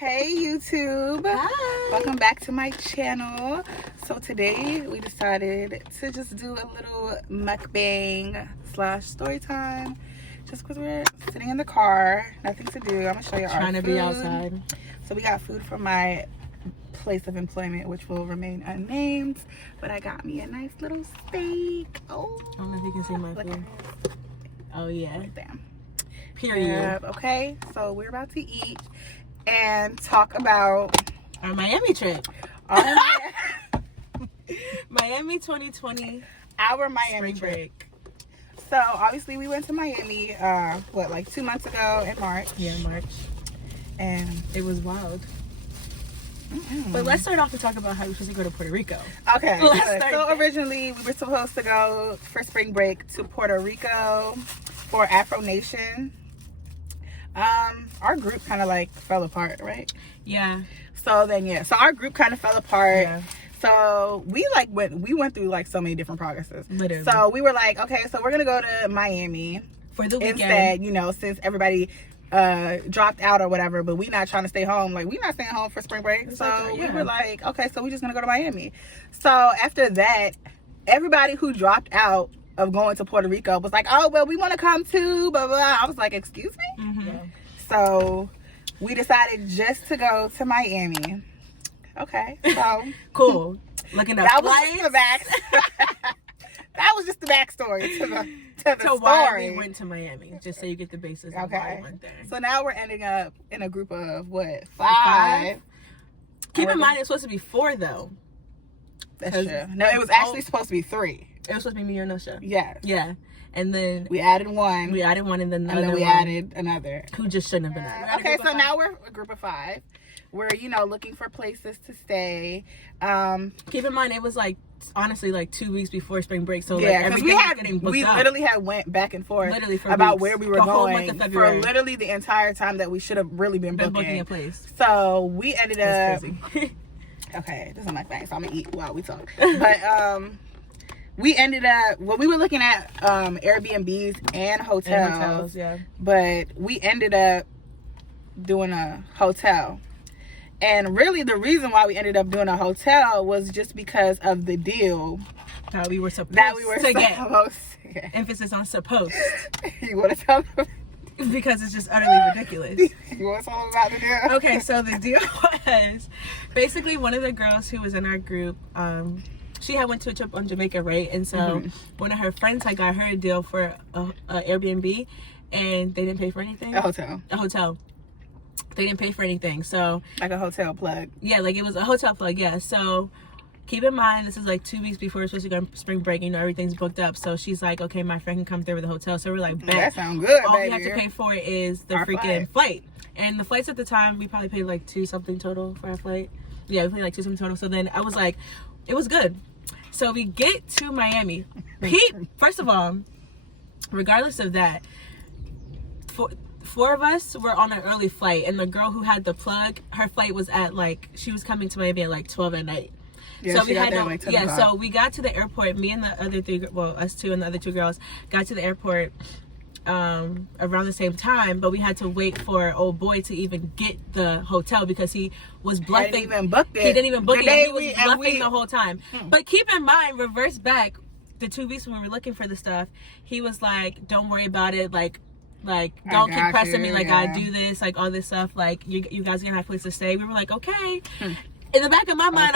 Hey YouTube. Hi. Welcome back to my channel. So today we decided to just do a little mukbang / story time. Just because we're sitting in the car, nothing to do. I'm gonna show you our Trying to food. be outside. So we got food from my place of employment, which will remain unnamed. But I got me a nice little steak. Oh, I don't know if you can see my food. Oh yeah. Right there. Period. Okay, so we're about to eat and talk about Our Miami trip. our Miami 2020 Miami spring trip. break. So obviously we went to Miami like 2 months ago in March. Yeah, March. And It was wild. But let's start off and talk about how we were supposed to go to Puerto Rico. okay, Let's good. start So there. originally we were supposed to go for spring break to Puerto Rico for Afro Nation. Our group kind of like fell apart, right? Yeah. So then so our group kind of fell apart. Yeah. So we went through like so many different progresses. Literally. So we were like, okay, so we're gonna go to Miami For the weekend. instead, since everybody dropped out or whatever, but we not trying to stay home. Like, we not staying home for spring break. So we were like, okay, so we just gonna go to Miami. So after that, everybody who dropped out of going to Puerto Rico was like, oh, well, we want to come too, blah, blah. I was like, excuse me? Mm-hmm. Yeah. So we decided just to go to Miami. Okay, so Cool. Looking up that was flights. just the back. That was just the backstory to the to story. why we went to Miami, just so you get the basis of why we went there. So now we're ending up in a group of what, five? Keep in mind it's supposed to be 4 though. That's true. No, it was actually supposed to be 3. It was supposed to be me or Nosha. Yeah. Yeah. And then We added one. we added one, and then we added another. who just shouldn't have been there. Okay, so now we're a group of 5. We're, looking for places to stay. Keep in mind it was like honestly like 2 weeks before spring break, so Yeah, like because everything was getting booked we up. literally had went back and forth Literally for about weeks. where we were The whole month going of for February. literally the entire time that we should have really been booking a place. So we ended up. That's crazy. Okay, this is my thing, so I'm gonna eat while we talk. But we ended up. Well, we were looking at Airbnbs and hotels. Yeah. But we ended up doing a hotel. And really, the reason why we ended up doing a hotel was just because of the deal How we were supposed that we were to get. supposed to get. Emphasis on supposed. You want to tell them? Because it's just utterly ridiculous. You want to tell them about the deal? Okay, so the deal was basically one of the girls who was in our group, she had went to a trip on Jamaica, right? And so one of her friends had got her a deal for a Airbnb, and they didn't pay for anything. A hotel. A hotel. They didn't pay for anything. So Like a hotel plug. yeah, like it was a hotel plug. Yeah. So keep in mind this is like 2 weeks before we're supposed to go on spring break. Everything's booked up. So she's like, okay, my friend can come through with a hotel. So we're like, bet. That sounds good, All baby. we have to pay for is the Our freaking flight. And the flights at the time, we probably paid like 2 something total for our flight. Yeah, we paid like 2 something total. So then I was like, it was good. So we get to Miami. First of all, regardless of that, 4 of us were on an early flight, and the girl who had the plug, her flight was at she was coming to Miami at like 12 at night. Yeah, so she got there like 10 o'clock. so we got to the airport. Me and the other 3, well, us 2 and the other 2 girls got to the airport around the same time, but we had to wait for old boy to even get the hotel because he was bluffing. He didn't even book it. He didn't even book it. He was and bluffing the whole time. But keep in mind, reverse back the 2 weeks when we were looking for the stuff, he was like, don't worry about it, like don't keep pressing me, like I do this, like all this stuff, like you guys are gonna have a place to stay. We were like, okay. In the back of my mind,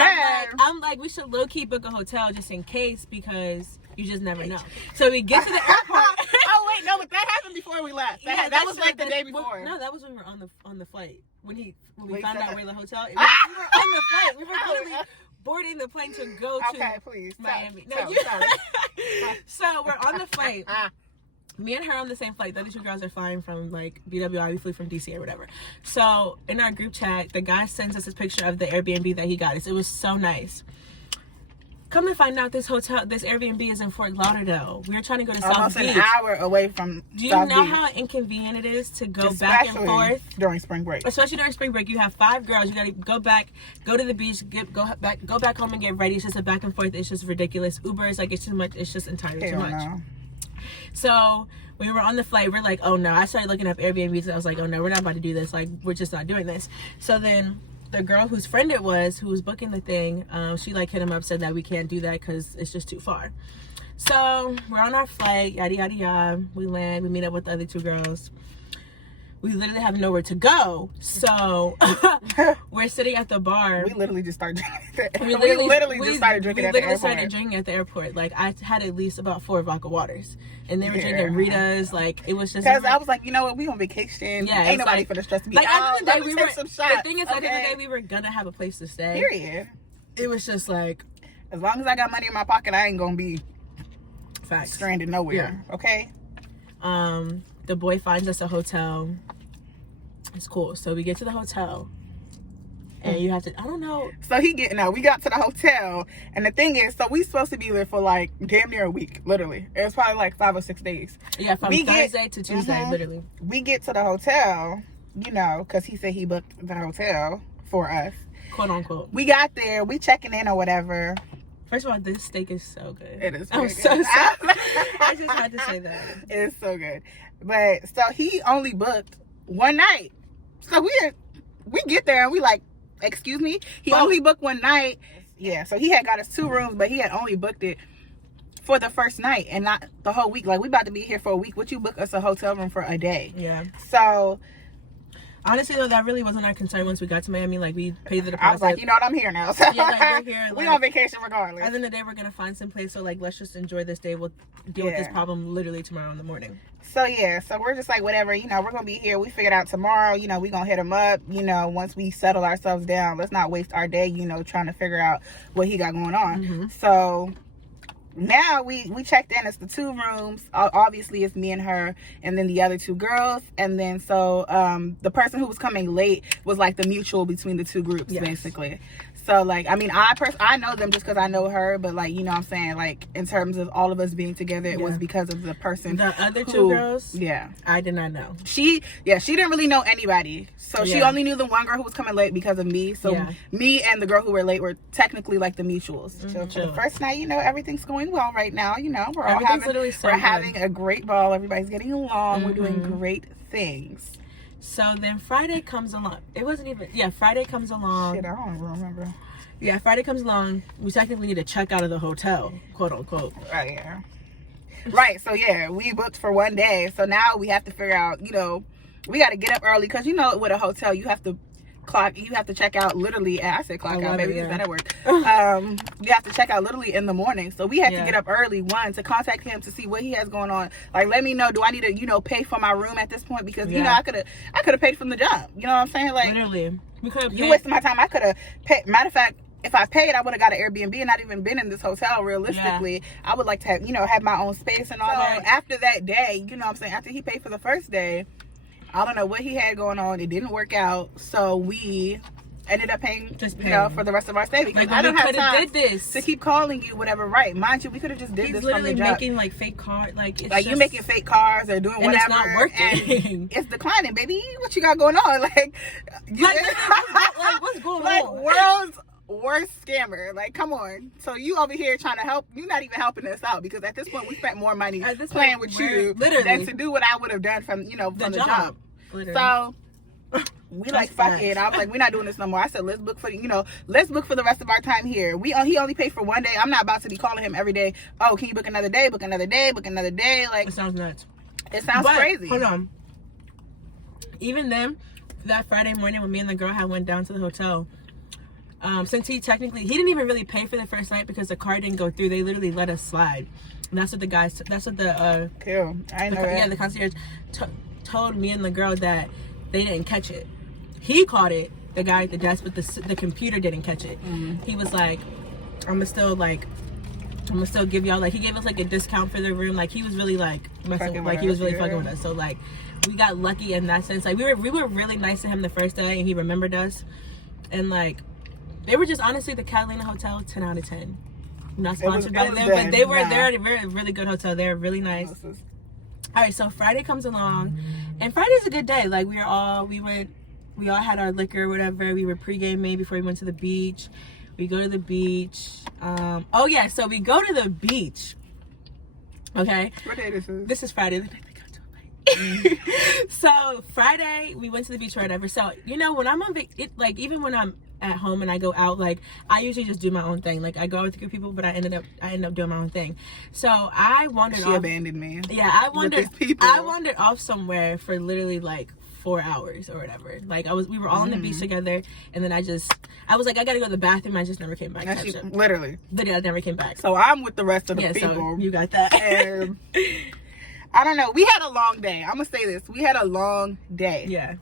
I'm like, we should low-key book a hotel just in case, because you just never know. So we get to the airport. Oh wait, no, but that happened before we left. That was like the day before. No, that was when we were on the flight. When we Wait, found so out where the hotel. We were on the flight. We were literally boarding the plane to go to Miami. So we're on the flight. Me and her on the same flight. The other 2 girls are flying from like BWI. We flew from DC or whatever. So in our group chat, the guy sends us this picture of the Airbnb that he got us. It was so nice. Come to find out, this Airbnb is in Fort Lauderdale. We were trying to go to South Beach. Almost an hour away from Do you South know Beach. how inconvenient it is to go back and forth during spring break? Especially during spring break, you have 5 girls. You gotta go back, go to the beach, go back home and get ready. It's just a back and forth. It's just ridiculous. Uber is like, it's too much. It's just entirely too much. No. So we were on the flight. We're like, oh no. I started looking up Airbnbs. I was like, oh no, we're not about to do this. Like, we're just not doing this. So then the girl whose friend it was, who was booking the thing, she like hit him up, said that we can't do that because it's just too far. So we're on our flight, yada yada yada. We land, we meet up with the other 2 girls. We literally have nowhere to go, so we're sitting at the bar. We literally just started drinking. We literally just started drinking at the airport. Started drinking at the airport. Like, I had at least about 4 vodka waters, and they were drinking Ritas. Like, it was just because I was like, you know what, we on vacation. Yeah, ain't nobody finna stress me out. At the end of the day, the thing is, at the end of the day, we were gonna have a place to stay. Period. It was just like, as long as I got money in my pocket, I ain't gonna be stranded nowhere. Yeah. Okay. The boy finds us a hotel. It's cool. So we get to the hotel, and you have to, I don't know. So we got to the hotel, and the thing is, so we supposed to be there for like damn near a week, literally. It was probably like 5 or 6 days. Yeah, from Thursday to Tuesday, literally. We get to the hotel, you know, because he said he booked the hotel for us. Quote unquote. We got there, we checking in or whatever. First of all, this steak is so good. It is. I'm so sorry. I just had to say that. It is so good. But so he only booked one night. So we get there and we like, excuse me? He only booked one night. Yeah, so he had got us 2 rooms, but he had only booked it for the first night and not the whole week. Like, we about to be here for a week. Would you book us a hotel room for a day? Yeah. So honestly, though, that really wasn't our concern once we got to Miami. Like, we paid the deposit. I was like, you know what, I'm here now. So yeah, like, we're here. We on vacation regardless. At the end of the day, we're going to find some place. So, like, let's just enjoy this day. We'll deal with this problem literally tomorrow in the morning. So, yeah. So, we're just like, whatever. You know, we're going to be here. We figured out tomorrow. You know, we're going to hit him up. You know, once we settle ourselves down. Let's not waste our day, you know, trying to figure out what he got going on. Mm-hmm. So now we checked in. It's the 2 rooms. Obviously it's me and her, and then the other 2 girls. And then so the person who was coming late was like the mutual between the 2 groups. Yes. Basically. So like, I mean, I know them just because I know her, but like, you know what I'm saying, like in terms of all of us being together, it was because of the person. The other 2 girls, I did not know. She didn't really know anybody. So she only knew the one girl who was coming late because of me. So me and the girl who were late were technically like the mutuals. So for the first night, you know, everything's going well right now. You know, we're all having a great ball. Everybody's getting along. We're doing great things. So then Friday comes along. It wasn't even, Friday comes along. Shit, I don't even remember. Yeah, Friday comes along. We technically need to check out of the hotel, quote unquote. Right, yeah. Right, so yeah, we booked for one day. So now we have to figure out, you know, we got to get up early because, you know, with a hotel, you have to check out literally, I said clock out, maybe it's better word. You have to check out literally in the morning. So we had to get up early, to contact him to see what he has going on. Like, let me know, do I need to, you know, pay for my room at this point? Because, you know, I could have paid from the jump. You know what I'm saying? Like, literally. You wasted my time. I could have paid. Matter of fact, if I paid, I would have got an Airbnb and not even been in this hotel realistically. I would like to have, you know, have my own space and all that. After that day, you know what I'm saying, after he paid for the first day, I don't know what he had going on. It didn't work out. So we ended up paying, you know, for the rest of our stay. Because I don't have time to keep calling you, whatever. Right. Mind you, we could have just did this from the jump. He's literally making like fake cards. Like you making fake cars or doing whatever. It's not working. It's declining, baby. What you got going on? Like what's going on? Like world's worst scammer. Like, come on. So you over here trying to help, you're not even helping us out, because at this point we spent more money playing with you than to do what I would have done from, you know, from the job. Literally. So we like, fuck it. I was like, we're not doing this no more. I said, let's book for the rest of our time here. He only paid for one day. I'm not about to be calling him every day. Oh, can you book another day? Book another day. Book another day. Like, it sounds nuts. It sounds crazy. Hold on. Even then, that Friday morning when me and the girl had went down to the hotel, since he didn't even really pay for the first night because the car didn't go through. They literally let us slide. And that's what the cool. I know that. Yeah, the concierge told me and the girl that they didn't catch it. He caught it, the guy at the desk, but the computer didn't catch it. He was like, I'm gonna still give y'all, like, he gave us like a discount for the room. Like, he was really like messing, like he was really fucking with us. So like, we got lucky in that sense. Like, we were really nice to him the first day, and he remembered us. And like, they were just honestly the Catalina Hotel, 10 out of 10. Not sponsored by them, but they're a really good hotel. They're really nice. All right, so Friday comes along, and Friday's a good day. Like, we all had our liquor or whatever. We were pre-gaming before we went to the beach. We go to the beach. So we go to the beach. Okay. What day this is? This is Friday. The night we got So Friday we went to the beach or whatever. So you know, when I'm on like even when I'm at home and I go out, like I usually just do my own thing. Like I go out with a group of people, but I end up doing my own thing. So I wandered off. Abandoned me. Yeah, I wandered off somewhere for literally like 4 hours or whatever. Like we were all on the beach together, and then I was like, I gotta go to the bathroom. I just never came back. Literally. I never came back. So I'm with the rest of the people. So you got that. And I don't know. We had a long day. I'm gonna say this. We had a long day. Yeah.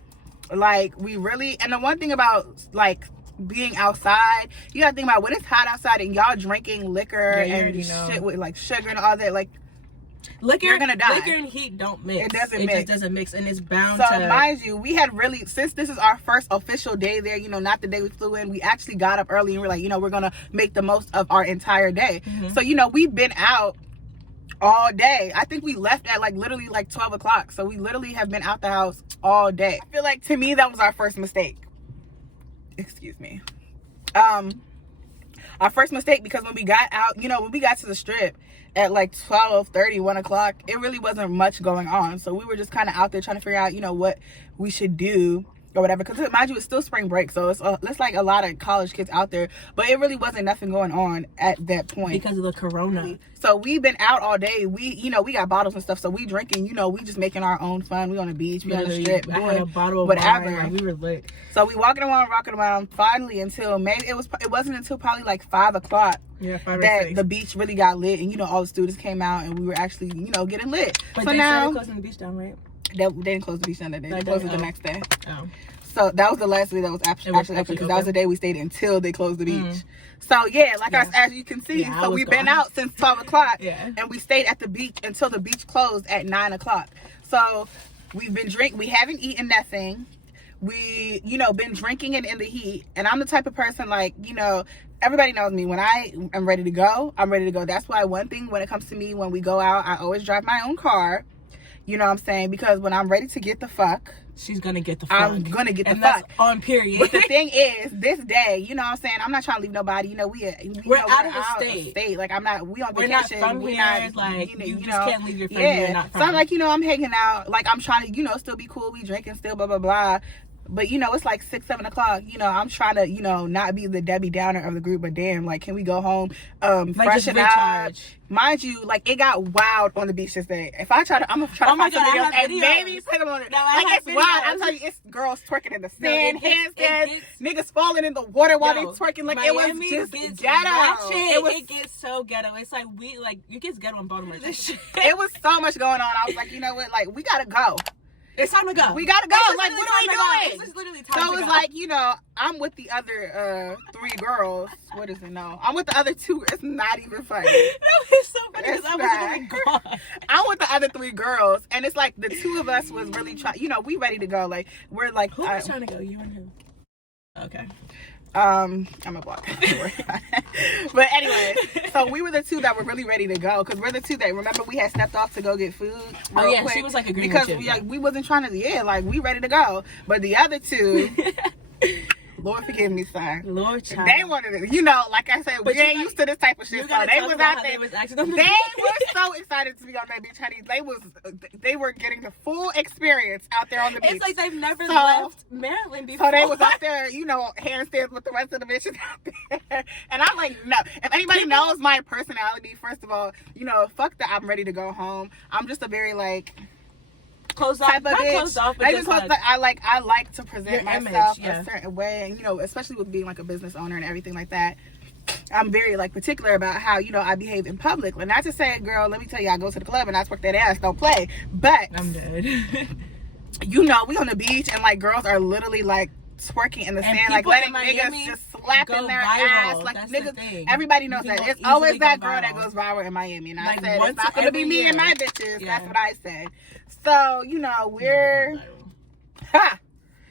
Like we really, and the one thing about like being outside, you gotta think about when it's hot outside and y'all drinking liquor and shit with like sugar and all that, like liquor, you're gonna die. Liquor and heat don't mix. It doesn't mix. Just doesn't mix, and it's bound to. So mind you, we had really, since this is our first official day there, you know, not the day we flew in, we actually got up early and we're like, you know, we're gonna make the most of our entire day. So you know, we've been out all day. I think we left at like literally like 12 o'clock. So we literally have been out the house all day. I feel like to me that was our first mistake. Excuse me. Our first mistake, because when we got out, you know, when we got to the strip at like 12:30, 1 o'clock, it really wasn't much going on. So we were just kind of out there trying to figure out, you know, what we should do or whatever. Because mind you, it's still spring break, so it's like a lot of college kids out there, but it really wasn't nothing going on at that point because of the corona. So we've been out all day. We, you know, we got bottles and stuff, so we drinking, you know, we just making our own fun. We on the beach, we on the strip, I had a bottle of whatever. wine, like, we were lit. So we rocking around finally until maybe it wasn't until probably like 5 o'clock that the beach really got lit, and you know, all the students came out and we were actually, you know, getting lit. But so they now started closing the beach down, right? They didn't close the beach down that day. They closed it the next day. Oh. So that was the last day that was actually open, because that was the day we stayed until they closed the beach. So yeah, like as you can see, so we've been out since 12 o'clock and we stayed at the beach until the beach closed at 9 o'clock. So we've been we haven't eaten nothing. We, you know, been drinking it in the heat. And I'm the type of person, like, you know, everybody knows me. When I am ready to go, I'm ready to go. That's why one thing when it comes to me, when we go out, I always drive my own car. You know what I'm saying? Because when I'm ready to get the fuck, she's gonna get the fuck. I'm gonna get the fuck. fuck. On period. But the thing is, this day, you know what I'm saying? I'm not trying to leave nobody. You know, we're out of the state. Like, we on we're vacation. Not from we're here. not, like, you just know, can't leave your family. You're not from. So I'm like, you know, I'm hanging out. Like, I'm trying to, you know, still be cool. We drinking still, blah, blah, blah. But, you know, it's like 6, 7 o'clock. You know, I'm trying to, you know, not be the Debbie Downer of the group. But damn, like, can we go home, freshen up? Mind you, like, it got wild on the beach this day. If I try to, I'm going to try to find some videos and maybe put them on it. Like, it's wild. I'm telling you, it's girls twerking in the sand, handstands, niggas falling in the water while they twerking. Like, it was just ghetto. It gets so ghetto. It's like, it gets ghetto in Baltimore. It was so much going on. I was like, you know what? Like, we got to go. It's time to go. We gotta go. Like, what are we doing? It's literally time to go. So it's like, you know, I'm with the other 3 girls. What is it? No, I'm with the other 2. It's not even funny. No, it's so funny because I was really gone. I'm with the other 3 girls, and it's like the 2 of us was really trying. You know, we ready to go. Like, we're like, who was trying to go? You and who? Okay. I'm a block. But anyway, so we were the 2 that were really ready to go, because we're the 2 that, remember, we had stepped off to go get food. Oh yeah, quick, she was like agreeing because with you. we wasn't trying to. Like, we ready to go, but the other 2. Lord forgive me, son. Lord child. They wanted it. You know, like I said, we ain't used to this type of shit. So they was out there. They were so excited to be on that beach, honey. They were getting the full experience out there on the beach. It's like they've never left Maryland before. So they was out there, you know, handstands with the rest of the bitches out there. And I'm like, no. If anybody knows my personality, first of all, you know, fuck that I'm ready to go home. I'm just a very, like, closed off, type of not bitch. Closed off, but just like, I like to present myself image, a certain way, and you know, especially with being like a business owner and everything like that, I'm very like particular about how, you know, I behave in public. And not to say, girl, let me tell you, I go to the club and I twerk that ass, don't play. But I'm dead. You know, we on the beach and like girls are literally like twerking in the sand, like letting niggas just slapping their ass, like niggas. Everybody knows that. It's always that girl that goes viral in Miami. And I said it's not gonna be me and my bitches. Yeah. That's what I said. So you know we're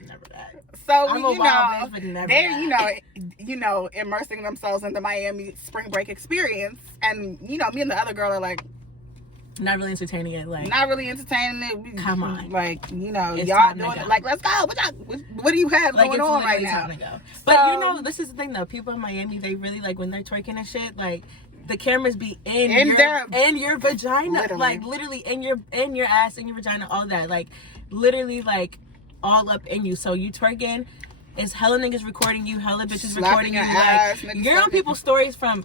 never that. So you know they're you know immersing themselves in the Miami spring break experience, and you know me and the other girl are like. Not really entertaining it, like not really entertaining it. Come on, like you know, it's y'all doing it. Like let's go. What do you have like, going on right now? But you know, this is the thing though. People in Miami, they really like when they're twerking and shit. Like the cameras be in your vagina, literally. like literally in your ass, in your vagina, all that, like literally like all up in you. So you twerking, it's hella niggas recording you, hella bitches recording you. Ass, like you're on people's stories from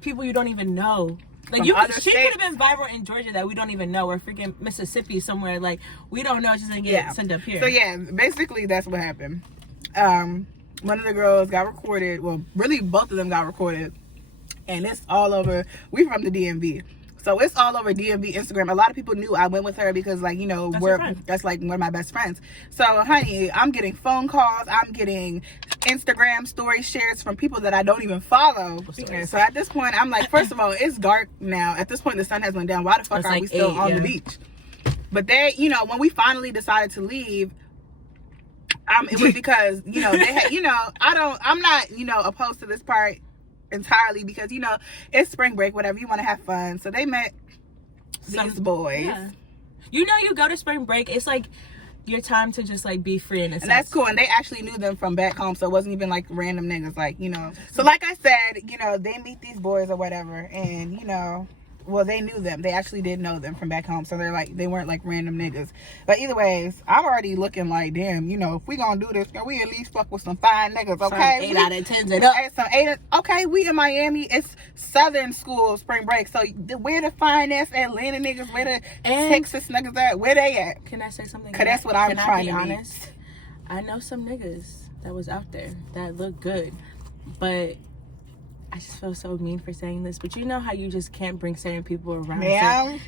people you don't even know. Like she could have been viral in Georgia that we don't even know, or freaking Mississippi somewhere. Like we don't know. She's gonna get sent up here. So yeah, basically that's what happened. One of the girls got recorded. Well, really both of them got recorded, and it's all over. We from the DMV, so it's all over DMV Instagram. A lot of people knew I went with her because, like, you know, that's like one of my best friends. So honey, I'm getting phone calls. I'm getting Instagram story shares from people that I don't even follow. So at this point, I'm like, first of all, it's dark now. At this point, the sun has went down. Why the fuck are we still on the beach? But they, you know, when we finally decided to leave, it was because, you know, they had, you know, I'm not, you know, opposed to this part entirely because, you know, it's spring break, whatever, you want to have fun. So they met these boys. Yeah. You know, you go to spring break, it's like your time to just like be free in a sense. And that's cool. And they actually knew them from back home, so it wasn't even like random niggas, like, you know. So like I said, you know, they meet these boys or whatever, and, you know, well, they knew them. They actually did know them from back home, so they're like, they weren't like random niggas. But either ways, I'm already looking like, damn, you know, if we gonna do this, can we at least fuck with some fine niggas, okay? Some 8 out of 10s it up. Okay, we in Miami. It's Southern school spring break, so where the finest Atlanta niggas, where the Texas niggas at? Where they at? Can I say something? Because that's what I'm trying to be honest. I know some niggas that was out there that look good, but I just feel so mean for saying this, but you know how you just can't bring certain people around. Ma'am.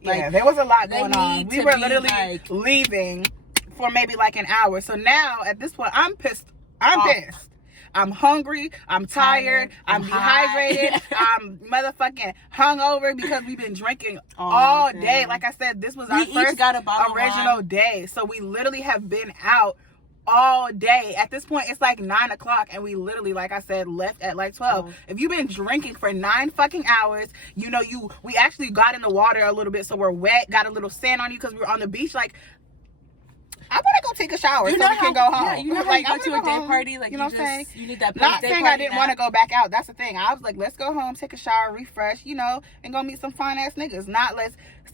Yeah, there was a lot going on. We were literally like, leaving for maybe like an hour. So now at this point, I'm pissed. I'm pissed. I'm hungry. I'm tired. I'm dehydrated. I'm motherfucking hungover because we've been drinking all day. Like I said, this was our first original day. So we literally have been out all day. At this point, it's like 9 o'clock, and we literally, like I said, left at like 12. If you've been drinking for 9 fucking hours, you know, we actually got in the water a little bit, so we're wet, got a little sand on you because we were on the beach. Like, I want to go take a shower so we can go home. Yeah, you know, like, how you go to a day party, like, you know what I'm saying? You need that. Not saying I didn't want to go back out. That's the thing. I was like, let's go home, take a shower, refresh, you know, and go meet some fine ass niggas.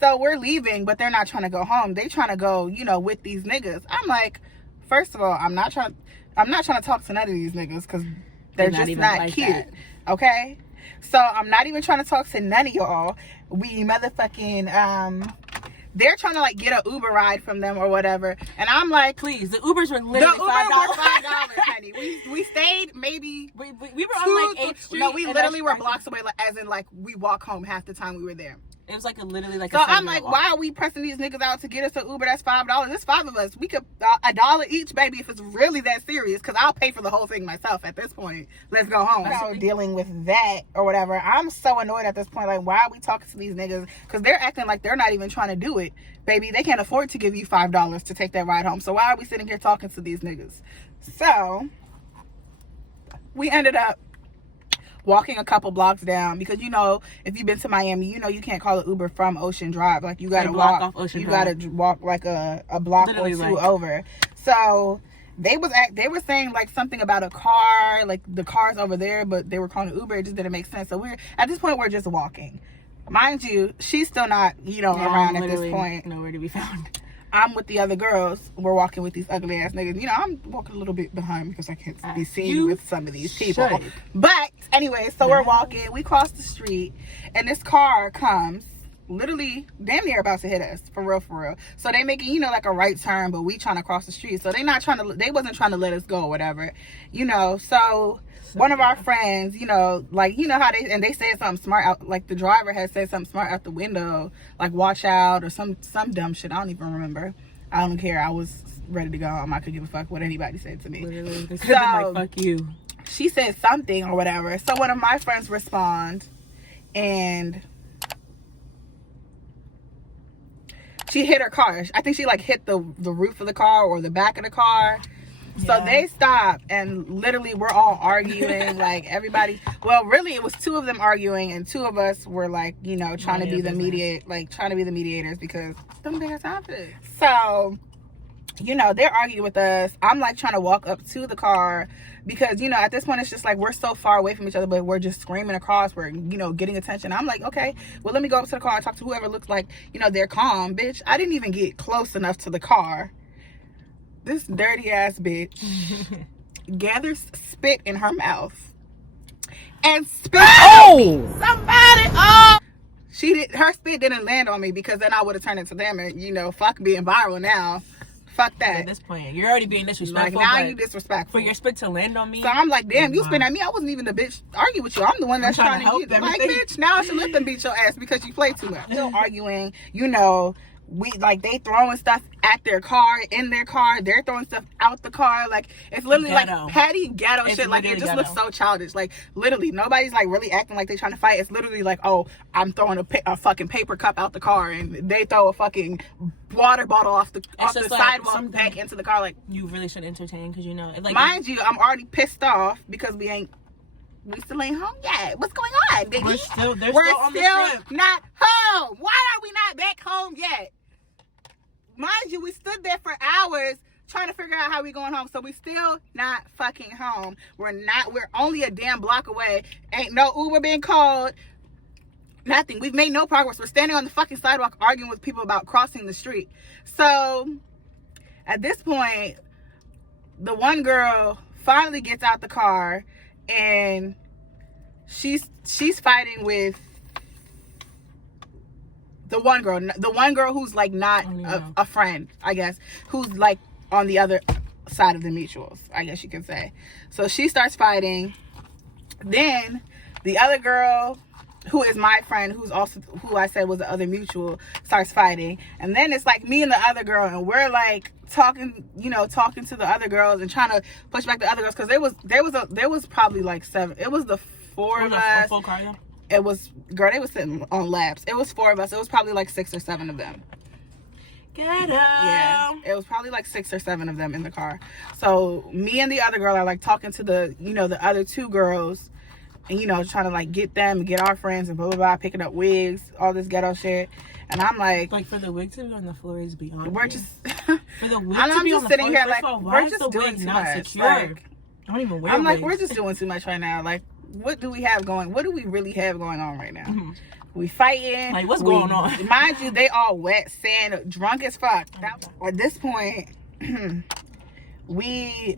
So we're leaving, but they're not trying to go home. They trying to go, you know, with these niggas. I'm like, first of all, I'm not trying to talk to none of these niggas because they're just not like cute. That. Okay? So I'm not even trying to talk to none of y'all. We motherfucking they're trying to like get an Uber ride from them or whatever. And I'm like, please, the Ubers were literally $5. Honey. We stayed maybe we were on like 8th Street. No, we literally were blocks away, like, as in like we walk home half the time we were there. It was like literally like so I'm like, why are we pressing these niggas out to get us an Uber? That's $5. It's 5 of us. We could $1 each, baby, if it's really that serious. Because I'll pay for the whole thing myself at this point. Let's go home. So dealing with that or whatever. I'm so annoyed at this point. Like, why are we talking to these niggas? Because they're acting like they're not even trying to do it, baby. They can't afford to give you $5 to take that ride home. So why are we sitting here talking to these niggas? So we ended up walking a couple blocks down because, you know, if you've been to Miami, you know you can't call an Uber from Ocean Drive. Like, you gotta walk. You gotta walk like a block literally or two over. So they were saying like something about a car, like the car's over there, but they were calling it Uber. It just didn't make sense. So at this point we're just walking. Mind you, she's still not, you know, around at this point. Nowhere to be found. I'm with the other girls. We're walking with these ugly ass niggas. You know, I'm walking a little bit behind because I can't be seen with some of these people. But anyway, so we're walking. We cross the street, and this car comes, literally damn near about to hit us. For real. So they making, you know, like a right turn, but we trying to cross the street. So they wasn't trying to let us go or whatever. You know, so one of our friends, you know, like, you know how they said something smart out, like the driver had said something smart out the window, like watch out or some dumb shit. I don't even remember. I don't care. I was ready to go home. I could give a fuck what anybody said to me. Literally, they could have been like, fuck you. She said something or whatever. So one of my friends respond, and she hit her car. I think she like hit the roof of the car or the back of the car. So they stopped, and literally we're all arguing, like everybody. Well, really, it was 2 of them arguing, and 2 of us were like, you know, trying to be the mediators because don't think I have time for this. So you know, they're arguing with us. I'm like trying to walk up to the car because, you know, at this point it's just like we're so far away from each other, but we're just screaming across. We're, you know, getting attention. I'm like, okay, well, let me go up to the car and talk to whoever looks like, you know, they're calm. Bitch, I didn't even get close enough to the car. This dirty ass bitch gathers spit in her mouth and spit on me. Somebody, oh! Her spit didn't land on me because then I would have turned into them and, you know, fuck being viral now. Fuck that. At this point, you're already being disrespectful. Like, now you disrespectful. For your spit to land on me. So I'm like, damn, you spit at me. I wasn't even the bitch arguing with you. I'm the one that's trying to help them. Like, bitch, now I should let them beat your ass because you play too much. Still arguing, you know. They throwing stuff at their car, in their car. They're throwing stuff out the car. Like, it's literally like petty ghetto shit. Like, it just looks so childish. Like, literally, nobody's like really acting like they're trying to fight. It's literally like, oh, I'm throwing a fucking paper cup out the car, and they throw a fucking water bottle off the sidewalk back into the car. Like, you really should entertain because, you know, like, mind you, I'm already pissed off because we still ain't home yet. What's going on, baby? We're still on the trip. Not home. Why are we not back home yet? Mind you, we stood there for hours trying to figure out how we going home. So we still not fucking home. We're only a damn block away. Ain't no Uber being called. Nothing. We've made no progress. We're standing on the fucking sidewalk arguing with people about crossing the street. So at this point, the one girl finally gets out the car and she's fighting with the one girl who's like not a friend, I guess, who's like on the other side of the mutuals, I guess you could say. So she starts fighting. Then the other girl, who is my friend, who I said was the other mutual, starts fighting. And then it's like me and the other girl, and we're like talking to the other girls and trying to push back the other girls because there was probably like 7. It was the 4 of us. Full car, yeah. It was, girl, they was sitting on laps. It was 4 of us. It was probably like 6 or 7 of them. Get up. Yeah, it was probably like 6 or 7 of them in the car. So me and the other girl are like talking to the other 2 girls, and trying to like get them and get our friends and blah blah blah, picking up wigs, all this ghetto shit. And I'm like for the wig to be on the floor is beyond. We're just for the wig to be on the sitting floor, here like we're just doing too much. Secure? Like, I don't even wear. I'm wigs. like, we're just doing too much right now. Like, what do we have going? What do we really have going on right now? Mm-hmm. We fighting. Like, what's going on? Mind you, they all wet, sand, drunk as fuck. At this point, we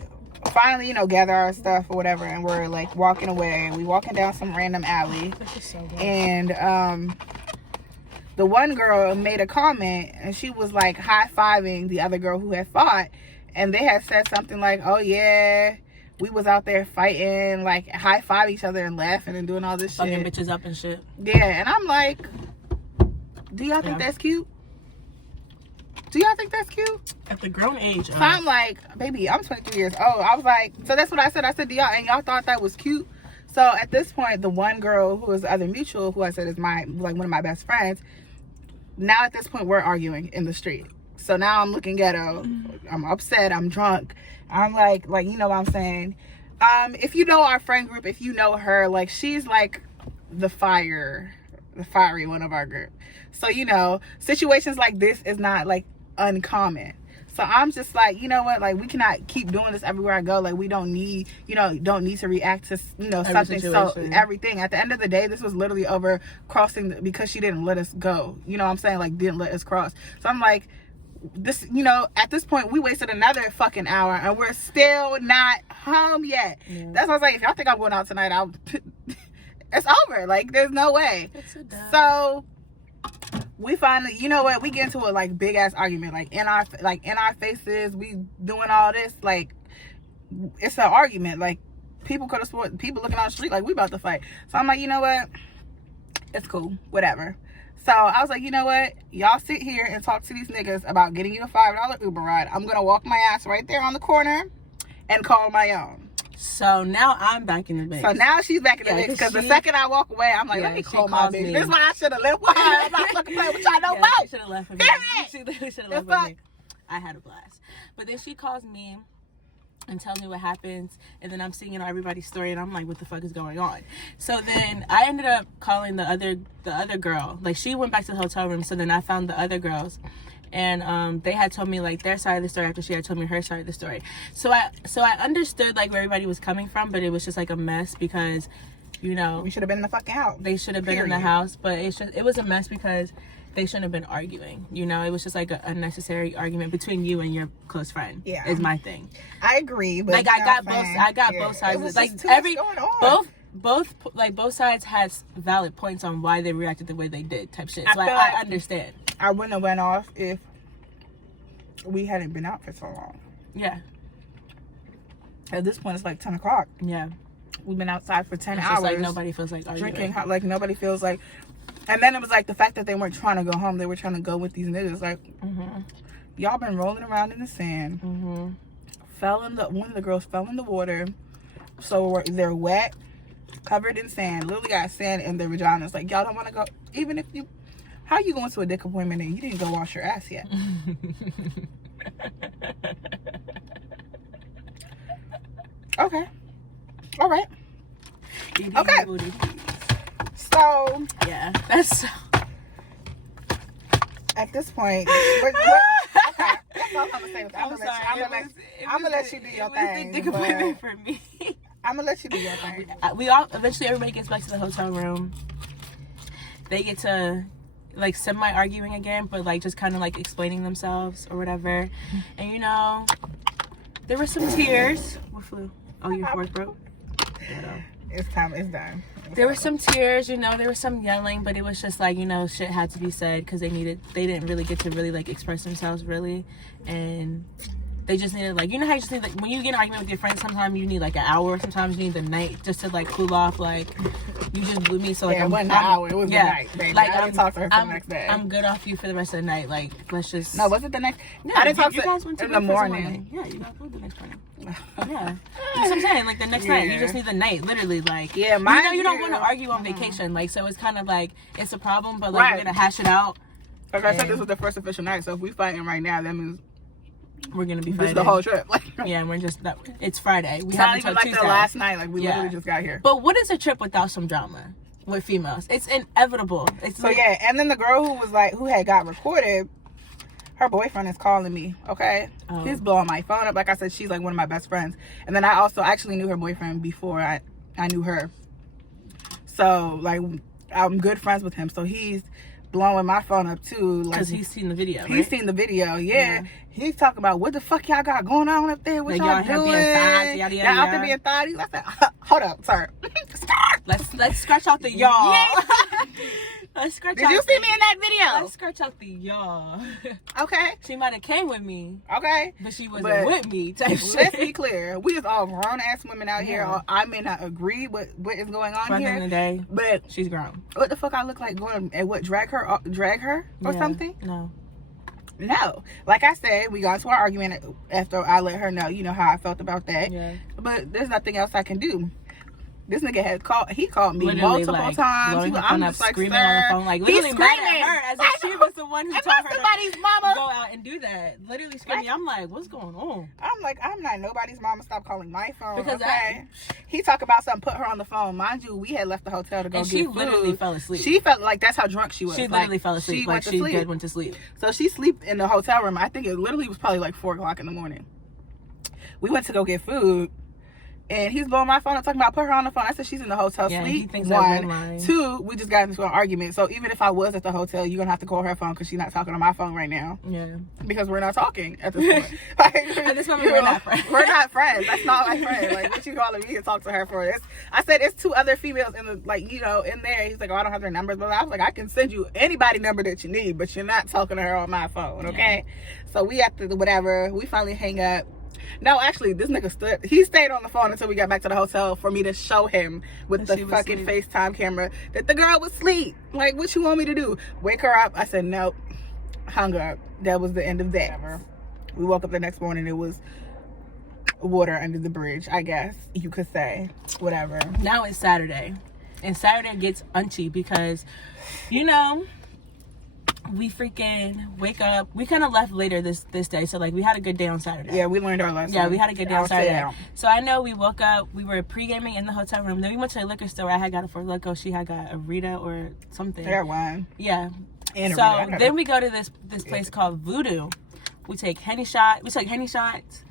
finally, gather our stuff or whatever, and we're like walking away. We walking down some random alley, and the one girl made a comment, and she was like high-fiving the other girl who had fought, and they had said something like, "Oh yeah, we was out there fighting, like high-five each other and laughing and doing all this shit, fucking bitches up and shit." Yeah, and I'm like, do y'all think that's cute? Do y'all think that's cute? At the grown age. So I'm like, baby, I'm 23 years old. I was like, so that's what I said. I said, do y'all thought that was cute? So at this point, the one girl who is the other mutual, who I said is one of my best friends, now at this point we're arguing in the street. So now I'm looking ghetto. I'm upset. I'm drunk. I'm like, you know what I'm saying? If you know our friend group, if you know her, like, she's like the fiery one of our group. So, situations like this is not like uncommon. So I'm just like, you know what, like, we cannot keep doing this everywhere I go. Like, we don't need to react to something. So everything at the end of the day, this was literally over crossing because she didn't let us go. You know what I'm saying? Like, didn't let us cross. So I'm like, this, at this point we wasted another fucking hour and we're still not home yet. Yeah. That's what I was like, if y'all think I'm going out tonight, it's over. Like, there's no way. So we finally, we get into a like big ass argument, like in our faces. We doing all this, like, it's an argument. Like, people could have sworn, people looking on the street like we about to fight. So I'm like, you know what, it's cool, whatever. So I was like, you know what, y'all sit here and talk to these niggas about getting you a $5 Uber ride. I'm gonna walk my ass right there on the corner and call my own. So now I'm back in the mix. So now she's back in the mix because the second I walk away, I'm like, let me call my bitch. This is why I should have left with her. I'm not fucking playing with y'all no more. She should have left with me. She literally should have left with me. I had a blast. But then she calls me and tells me what happens, and then I'm seeing everybody's story, and I'm like, what the fuck is going on? So then I ended up calling the other girl. Like, she went back to the hotel room, so then I found the other girls, And they had told me like their side of the story after she had told me her side of the story. So I understood like where everybody was coming from, but it was just like a mess because, you know, we should have been in the fucking house. They should have been in the house, but it was a mess because they shouldn't have been arguing. You know, it was just like an unnecessary argument between you and your close friend. Yeah, is my thing. I agree, but like I got both sides. Like both sides had valid points on why they reacted the way they did, type shit. So I understand. I wouldn't have went off if we hadn't been out for so long. Yeah. At this point, it's like 10 o'clock. Yeah. We've been outside for 10 hours. Just like nobody feels like arguing. Drinking, like nobody feels like. And then it was like the fact that they weren't trying to go home. They were trying to go with these niggas. Like, y'all been rolling around in the sand. One of the girls fell in the water. So they're wet, covered in sand. Literally got sand in their vaginas. Like, y'all don't want to go. Even if you. How you going to a dick appointment and you didn't go wash your ass yet? Okay. All right. Okay. So. Yeah. That's so. At this point. Okay. That's all I'm going to say. I'm going to let you do your thing. It was a dick appointment for me. I'm going to let you do your thing. Eventually everybody gets back to the hotel room. They get to like semi-arguing again, but like just kind of like explaining themselves or whatever. And you know, there were some tears. What flew? Oh, your fork broke? It's time. It's done. There were some tears, you know, there was some yelling, but it was just like, you know, shit had to be said because they didn't really get to really like express themselves really. And they just needed like, you know how you just need like, when you get in an argument with your friends, sometimes you need like an hour, sometimes you need the night just to like cool off. Like, you just blew me, so like, it wasn't an hour, it was the night, baby. Like, I didn't talk to her for the next day. I'm good off you for the rest of the night. Like, let's just. No, was it the next? Yeah, I didn't talk you guys went to in the morning. Yeah, you guys went the next morning. Yeah, that's what I'm saying. Like the next night, you just need the night, literally. Like, yeah, you know, you don't want to argue on vacation. Like, so it's kind of like it's a problem, but like we're gonna hash it out. Like I said, this was the first official night, so if we fighting right now, that means we're gonna be fighting the whole trip. Like, yeah, we're just it's Friday. We not even like Tuesday. The last night. Like we literally just got here. But what is a trip without some drama with females? It's inevitable. It's so yeah, and then the girl who had got recorded. Her boyfriend is calling me, okay? Oh. He's blowing my phone up. Like I said, she's like one of my best friends. And then I also actually knew her boyfriend before I knew her. So, like, I'm good friends with him. So he's blowing my phone up, too. Because he's seen the video, right? He's seen the video, yeah. He's talking about, what the fuck y'all got going on up there? What y'all doing? Y'all out there being thotties? I said, hold up, sir. Let's scratch out the y'all. Yeah. Did you see me in that video? Let's scratch out the y'all. Okay. She might have came with me. Okay. But she wasn't with me. Let's be clear. We is all grown ass women out here. I may not agree with what is going on here. At the end of the day, but she's grown. What the fuck I look like going and what drag her or something? No. Like I said, we got into our argument after I let her know, you know, how I felt about that. Yeah. But there's nothing else I can do. This nigga called me literally, multiple times. I'm just like screaming on the phone, like literally mad at her as if she was the one who told her to go out and do that. Literally screaming. Like, I'm like, what's going on? I'm like, I'm not nobody's mama. Stop calling my phone. Because he talk about something, put her on the phone. Mind you, we had left the hotel to go get food. She literally fell asleep. She felt like that's how drunk she was. She literally fell asleep. She went to sleep. So she slept in the hotel room. I think it literally was probably like 4 o'clock in the morning. We went to go get food. And he's blowing my phone up talking about put her on the phone. I said she's in the hotel sleep. He thinks 1, 2, we just got into an argument. So even if I was at the hotel, you're gonna have to call her phone because she's not talking on my phone right now. Yeah. Because we're not talking at this point. Like, at this moment, we're not friends. We're not friends. That's not my friend. Like, what you calling me to talk to her for? I said it's 2 other females in the in there. He's like, oh, I don't have their numbers, but I was like, I can send you anybody number that you need, but you're not talking to her on my phone, okay? Yeah. So we have to whatever. We finally hang up. No, actually, this nigga he stayed on the phone until we got back to the hotel for me to show him with the fucking FaceTime camera that the girl was asleep. Like, what you want me to do? Wake her up? I said, nope. Hung up. That was the end of that. We woke up the next morning. It was water under the bridge, I guess you could say. Whatever. Now it's Saturday. And Saturday gets unchy because, you know, we freaking wake up. We kind of left later this day, so like we had a good day on Saturday. Yeah, we learned our lesson. Yeah, we had a good day on Saturday. So I know we woke up. We were pre-gaming in the hotel room. Then we went to the liquor store. I had got a Four Loko. She had got a Rita or something. Fair wine. Yeah, And so then we go to this place called Voodoo. We take Henny shots. Patron shots.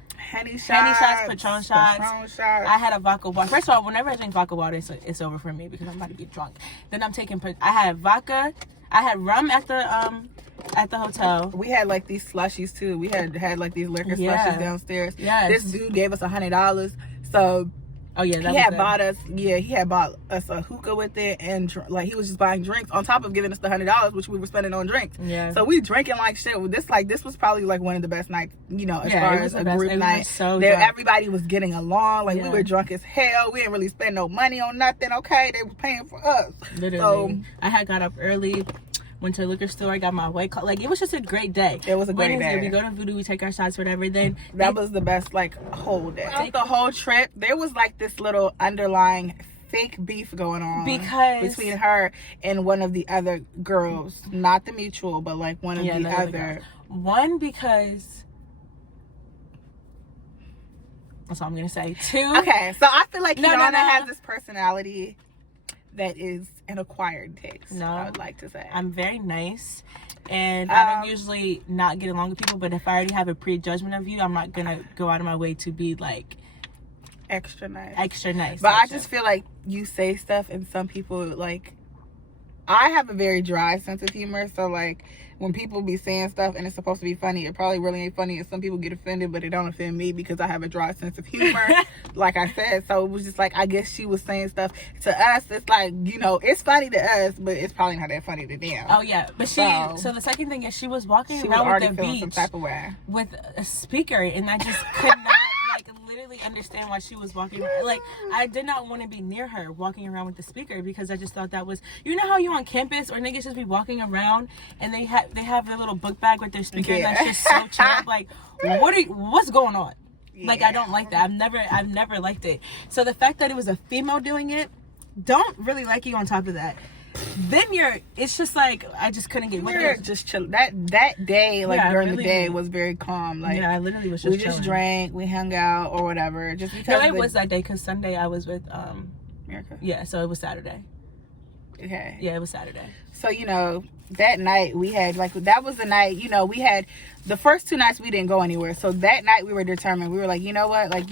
I had a vodka water. First of all, whenever I drink vodka water, it's over for me because I'm about to get drunk. Then I'm taking. I had vodka. I had rum at the hotel. We had like these slushies too. We had like these liquor slushies downstairs. Yes. This dude gave us $100. So he had bought us a hookah with it, and like he was just buying drinks on top of giving us the $100, which we were spending on drinks. Yeah. So we drinking like shit. This was probably like one of the best nights, as far as a group night. So everybody was getting along. Like we were drunk as hell. We didn't really spend no money on nothing. Okay, they were paying for us. Literally. So I had got up early. Went to a liquor store. I got my white card. Like, it was just a great day. It was a great day. We go to Voodoo. We take our shots, whatever. Then that was the best, like, whole day. The whole trip, there was like this little underlying fake beef going on between her and one of the other girls, not the mutual, but like one of the other. One, because that's all I'm gonna say. Two. Okay, so I feel like Kiana has this personality that is an acquired taste. No, I would like to say I'm very nice, and I don't usually not get along with people. But if I already have a prejudgment of you, I'm not gonna go out of my way to be like extra nice. But I just feel like you say stuff, and some people like. I have a very dry sense of humor, so like when people be saying stuff and it's supposed to be funny, it probably really ain't funny, and some people get offended, but it don't offend me because I have a dry sense of humor. Like I said, so it was just like, I guess she was saying stuff to us, it's like, it's funny to us, but it's probably not that funny to them. Oh yeah, but so the second thing is she was walking around with the beach some type of way with a speaker, and I just could not literally understand why she was walking around. Like, I did not want to be near her walking around with the speaker, because I just thought that was, how you on campus or niggas just be walking around and they have their little book bag with their speaker that's just so cheap. Like, what's going on? Like, I don't like that. I've never liked it. So the fact that it was a female doing it, don't really like you on top of that. Then it's just like, I just couldn't get with it. Just chill. That day, like during the day, was very calm. Like, I literally was just we just drank, we hung out or whatever. Just because. No, it was that day, because Sunday I was with America. Yeah, so it was Saturday. Okay. Yeah, it was Saturday. So that night we had that was the night, we had the first 2 nights we didn't go anywhere. So that night we were determined. We were like, you know what, like,